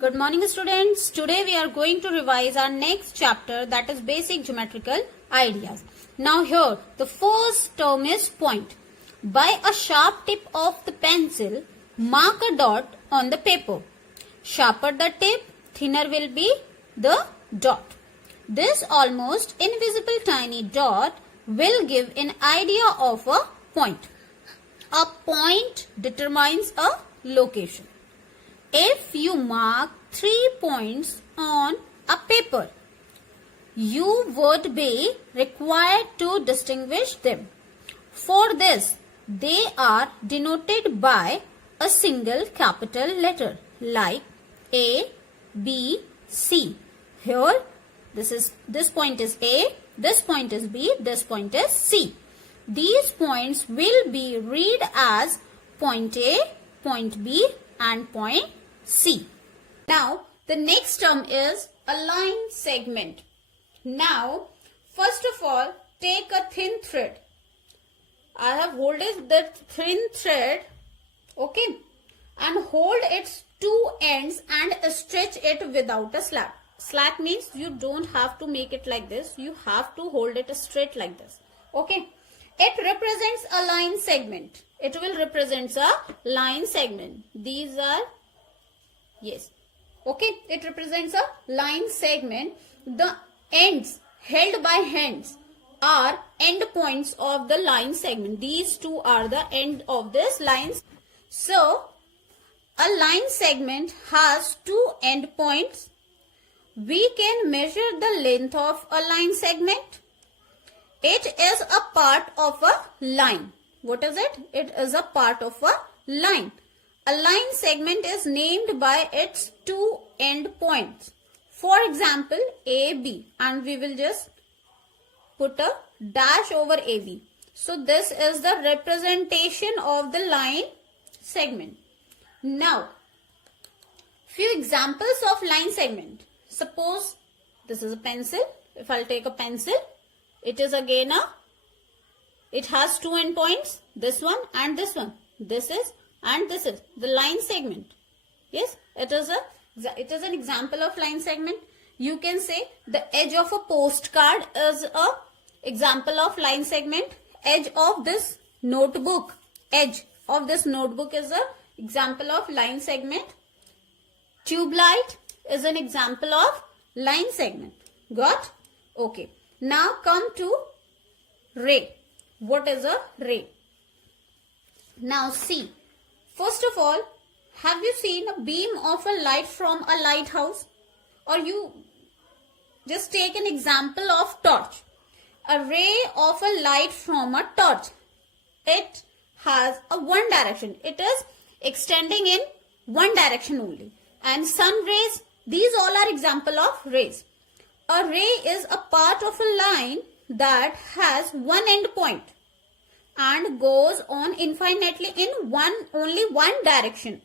Good morning students. Today we are going to revise our next chapter, that is basic geometrical ideas. Now here the first term is point. By a sharp tip of the pencil, mark a dot on the paper. Sharper the tip, thinner will be the dot. This almost invisible tiny dot will give an idea of a point. A point determines a location. If you mark 3 points on a paper, you would be required to distinguish them. For this, they are denoted by a single capital letter like A, B, C. Here, this point is A, this point is B, this point is C. These points will be read as point A, point B and point C. Now, the next term is a line segment. Now, first of all, take a thin thread. I have holded the thin thread, okay, and hold its two ends and stretch it without a slack. Slack means you don't have to make it like this. You have to hold it straight like this, okay. It represents a line segment. It will represent a line segment. These are, yes, okay, it represents a line segment. The ends held by hands are end points of the line segment. These two are the end of this line. So, a line segment has two end points. We can measure the length of a line segment. It is a part of a line. What is it? It is a part of a line. A line segment is named by its two end points. For example, AB, and we will just put a dash over AB. So this is the representation of the line segment. Now, few examples of line segment. Suppose this is a pencil. If I'll take a pencil, it is again it has two end points, this one and this one. This is and this is the line segment. Yes, it is an example of line segment. You can say the edge of a postcard is a example of line segment. Edge of this notebook, edge of this notebook is a example of line segment. Tube light is an example of line segment. Got? Okay. Now come to ray. What is a ray? Now see. First of all, have you seen a beam of a light from a lighthouse? Or you just take an example of torch. A ray of a light from a torch. It has a one direction. It is extending in one direction only. And sun rays, these all are example of rays. A ray is a part of a line that has one end point and goes on infinitely in only one direction.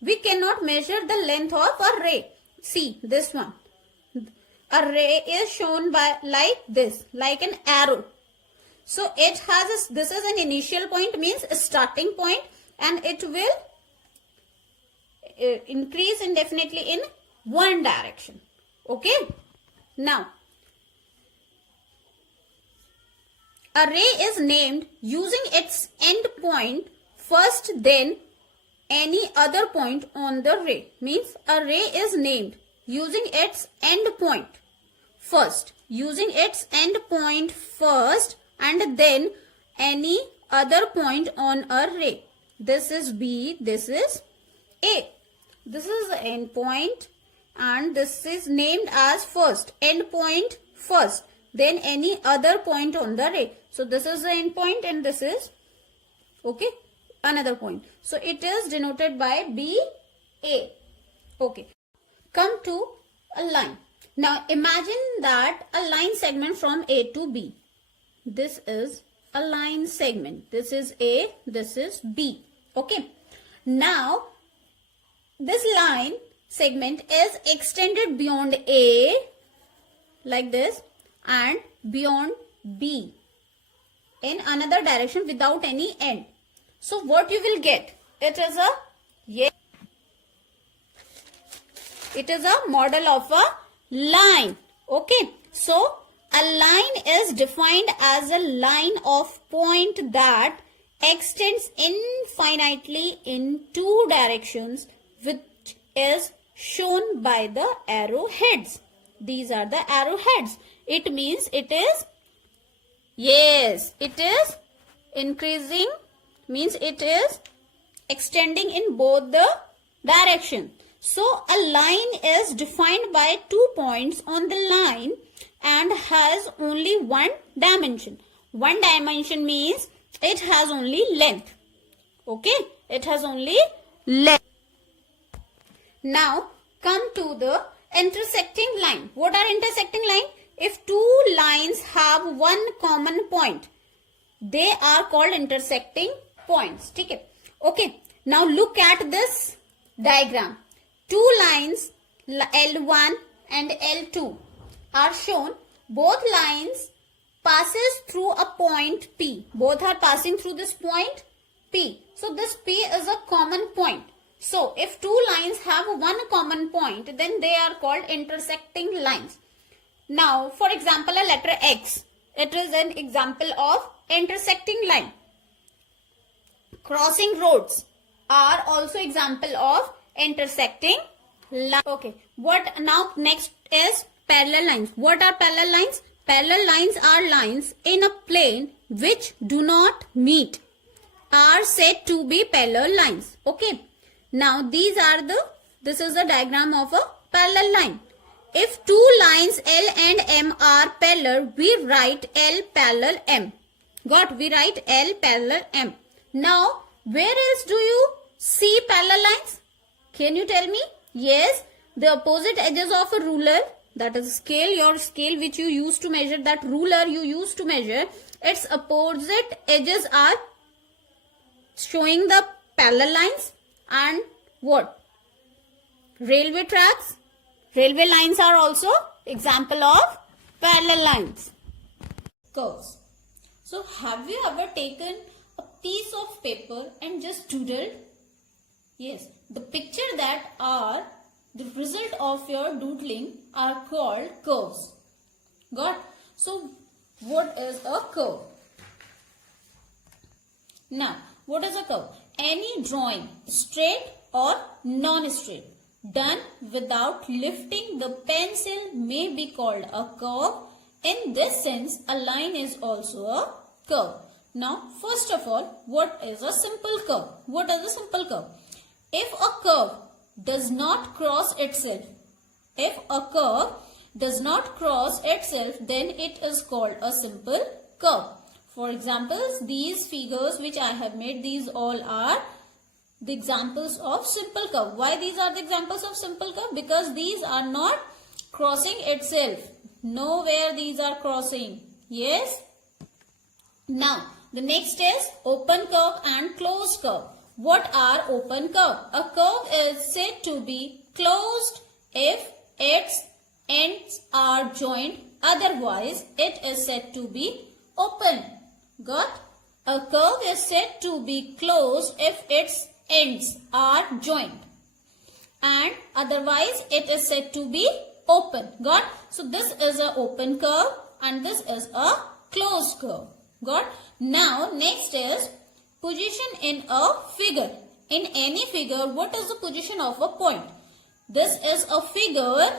We cannot measure the length of a ray. See this one. A ray is shown by like this, like an arrow. So it has this is an initial point, means a starting point, and it will increase indefinitely in one direction. Okay. Now, a ray is named using its end point first, then any other point on the ray. Means a ray is named using its end point first. Using its end point first and then any other point on a ray. This is B, this is A. This is the end point and this is named as first. End point first. Then any other point on the ray. So this is the end point and this is, okay, another point. So it is denoted by B, A. Okay. Come to a line. Now imagine that a line segment from A to B. This is a line segment. This is A, this is B. Okay. Now this line segment is extended beyond A like this and beyond B in another direction without any end. So what you will get? It is a, yes. It is a model of a line. Okay. So, a line is defined as a line of point that extends infinitely in two directions, which is shown by the arrowheads. These are the arrowheads. It means it is, yes, it is increasing, means it is extending in both the direction. So a line is defined by 2 points on the line and has only one dimension. One dimension means it has only length. Okay, it has only length. Now come to the intersecting line. What are intersecting line? If two lines have one common point, they are called intersecting points. Okay. Now look at this diagram. Two lines L1 and L2 are shown. Both lines passes through a point P. Both are passing through this point P. So this P is a common point. So if two lines have one common point, then they are called intersecting lines. Now, for example, a letter X. It is an example of intersecting line. Crossing roads are also example of intersecting line. Okay. What now next is parallel lines. What are parallel lines? Parallel lines are lines in a plane which do not meet, are said to be parallel lines. Okay. Now this is a diagram of a parallel line. If two lines L and M are parallel, we write L parallel M. Got? We write L parallel M. Now, where else do you see parallel lines? Can you tell me? Yes, the opposite edges of a ruler, that is scale, your scale which you use to measure, that ruler you use to measure, its opposite edges are showing the parallel lines. And what? Railway tracks. Railway lines are also example of parallel lines. Curves. So have you ever taken a piece of paper and just doodled? Yes, the picture that are the result of your doodling are called curves. Got? So what is a curve? Now, what is a curve? Any drawing, straight or non-straight, done without lifting the pencil may be called a curve. In this sense, a line is also a curve. Now, first of all, what is a simple curve? What is a simple curve? If a curve does not cross itself, then it is called a simple curve. For example, these figures which I have made, these all are the examples of simple curve. Why these are the examples of simple curve? Because these are not crossing itself. Nowhere these are crossing. Yes. Now, the next is open curve and closed curve. What are open curve? A curve is said to be closed if its ends are joined. Otherwise, it is said to be open. Got? A curve is said to be closed if its ends are joined. And otherwise, it is said to be open. Got? So, this is an open curve and this is a closed curve. Got? Now, next is position in a figure. In any figure, what is the position of a point? This is a figure.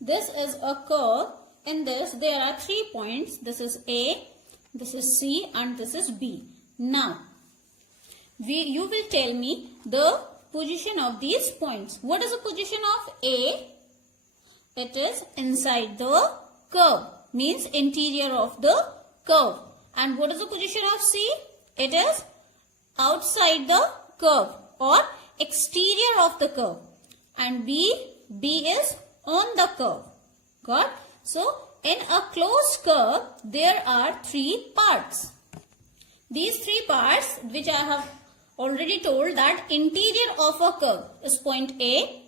This is a curve. In this, there are 3 points. This is A, this is C and this is B. Now, you will tell me the position of these points. What is the position of A? It is inside the curve. Means interior of the curve. And what is the position of C? It is outside the curve or exterior of the curve. And B is on the curve. Got? So, in a closed curve, there are 3 parts. These 3 parts, which I have already told, that interior of a curve is point A,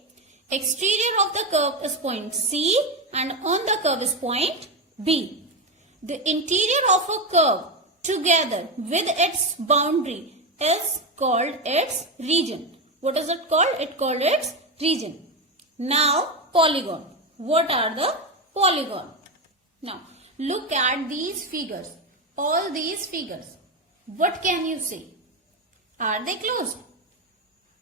exterior of the curve is point C, and on the curve is point B. The interior of a curve together with its boundary is called its region. What is it called? It called its region. Now polygon. What are the polygon? Now look at these figures. All these figures. What can you see? Are they closed?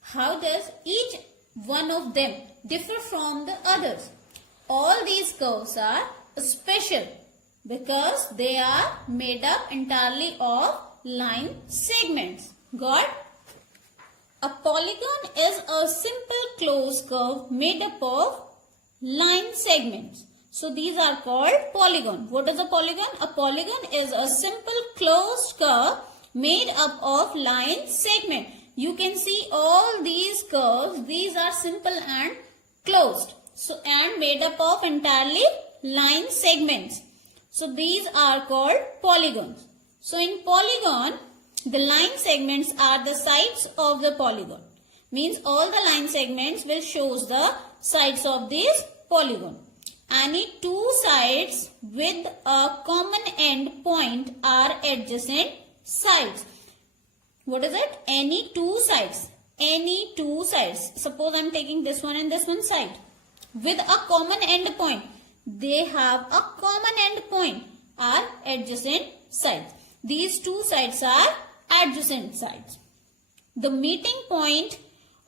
How does each one of them differ from the others? All these curves are special because they are made up entirely of line segments. Got? A polygon is a simple closed curve made up of line segments. So these are called polygon. What is a polygon? A polygon is a simple closed curve made up of line segment. You can see all these curves. These are simple and closed. So and made up of entirely line segments. So these are called polygons. So in polygon, the line segments are the sides of the polygon. Means all the line segments will show the sides of this polygon. Any two sides with a common end point are adjacent sides. What is it? Any two sides. Any two sides. Suppose I am taking this one and this one side. With a common end point. They have a common end point are adjacent sides. These two sides are adjacent sides. The meeting point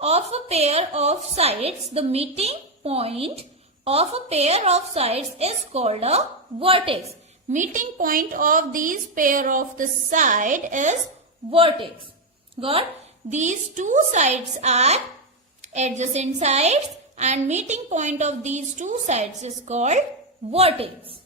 of a pair of sides, the meeting point of a pair of sides is called a vertex. Meeting point of these pair of the side is vertex. Got? These two sides are adjacent sides and meeting point of these two sides is called vertex.